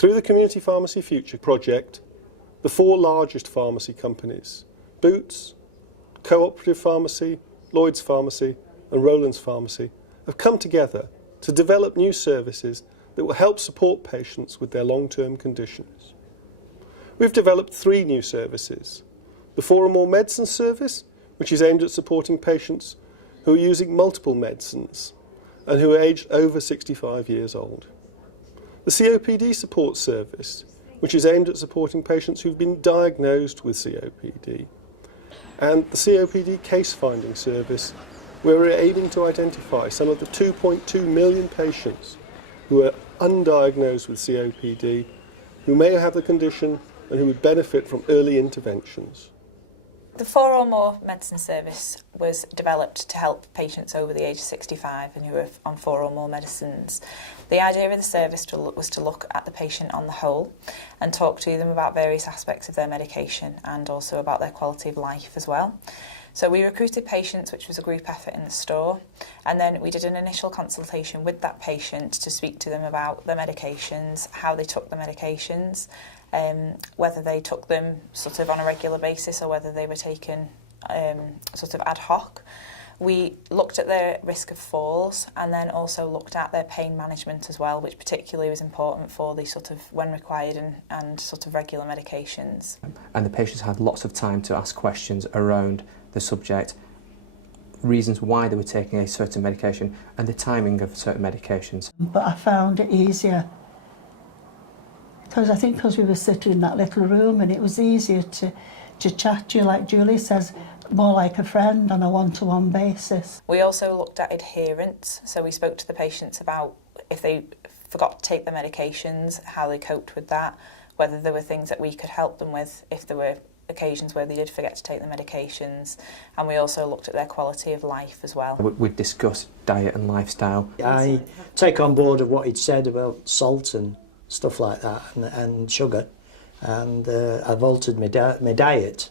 Through the Community Pharmacy Future project, the 4 largest pharmacy companies, Boots, Cooperative Pharmacy, Lloyds Pharmacy and Rowlands Pharmacy, have come together to develop new services that will help support patients with their long-term conditions. We've developed 3 new services. The 4 or More Medicines service, which is aimed at supporting patients who are using multiple medicines and who are aged over 65 years old. The COPD support service, which is aimed at supporting patients who've been diagnosed with COPD. And the COPD case finding service, where we're aiming to identify some of the 2.2 million patients who are undiagnosed with COPD, who may have the condition and who would benefit from early interventions. The 4 or More Medicine service was developed to help patients over the age of 65 and who are on 4 or more medicines. The idea of the service was to look at the patient on the whole and talk to them about various aspects of their medication and also about their quality of life as well. So we recruited patients, which was a group effort in the store, and then we did an initial consultation with that patient to speak to them about the medications, how they took the medications, whether they took them sort of on a regular basis or whether they were taken sort of ad hoc. We looked at their risk of falls and then also looked at their pain management as well, which particularly was important for the sort of when required and sort of regular medications. And the patients had lots of time to ask questions around the subject, reasons why they were taking a certain medication and the timing of certain medications. But I found it easier because we were sitting in that little room and it was easier to chat to you, like Julie says, more like a friend on a one-to-one basis. We also looked at adherence, so we spoke to the patients about if they forgot to take their medications, how they coped with that, whether there were things that we could help them with if there were occasions where they did forget to take the medications, and we also looked at their quality of life as well. We'd discuss diet and lifestyle. I take on board of what he'd said about salt and stuff like that and sugar, and I've altered my diet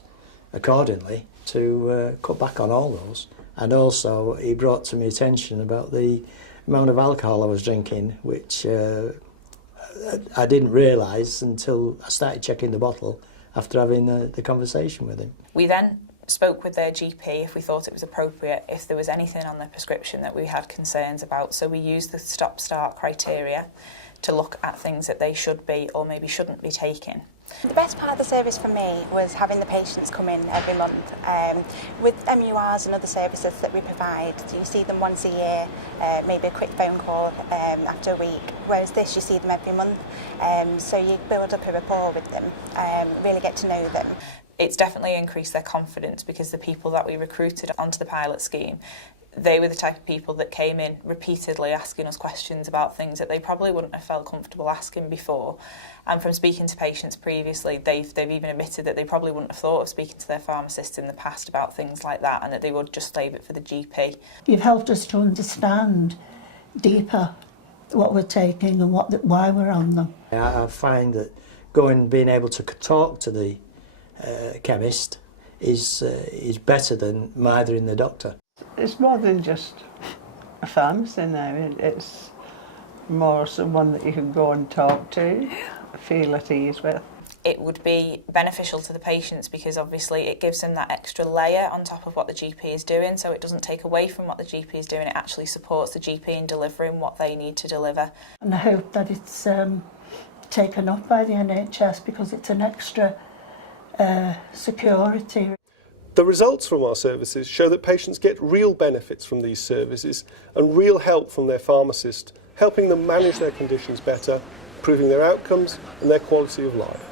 accordingly to cut back on all those. And also he brought to my attention about the amount of alcohol I was drinking, which I didn't realise until I started checking the bottle after having the conversation with him. We then spoke with their GP if we thought it was appropriate, if there was anything on their prescription that we had concerns about. So we used the stop-start criteria to look at things that they should be or maybe shouldn't be taking. The best part of the service for me was having the patients come in every month. With MURs and other services that we provide, you see them once a year, maybe a quick phone call after a week, whereas this you see them every month, so you build up a rapport with them, really get to know them. It's definitely increased their confidence because the people that we recruited onto the pilot scheme, they were the type of people that came in repeatedly asking us questions about things that they probably wouldn't have felt comfortable asking before. And from speaking to patients previously, they've even admitted that they probably wouldn't have thought of speaking to their pharmacist in the past about things like that, and that they would just leave it for the GP. You've helped us to understand deeper what we're taking and why we're on them. I find that being able to talk to the chemist is better than mithering the doctor. It's more than just a pharmacy now, it's more someone that you can go and talk to, feel at ease with. It would be beneficial to the patients because obviously it gives them that extra layer on top of what the GP is doing, so it doesn't take away from what the GP is doing, it actually supports the GP in delivering what they need to deliver. And I hope that it's taken up by the NHS because it's an extra security. The results from our services show that patients get real benefits from these services and real help from their pharmacist, helping them manage their conditions better, improving their outcomes and their quality of life.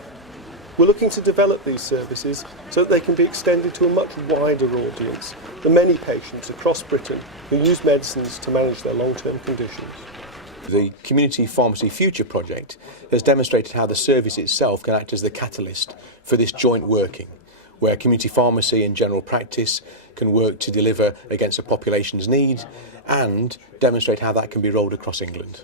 We're looking to develop these services so that they can be extended to a much wider audience, the many patients across Britain who use medicines to manage their long-term conditions. The Community Pharmacy Future project has demonstrated how the service itself can act as the catalyst for this joint working, where community pharmacy and general practice can work to deliver against a population's needs and demonstrate how that can be rolled across England.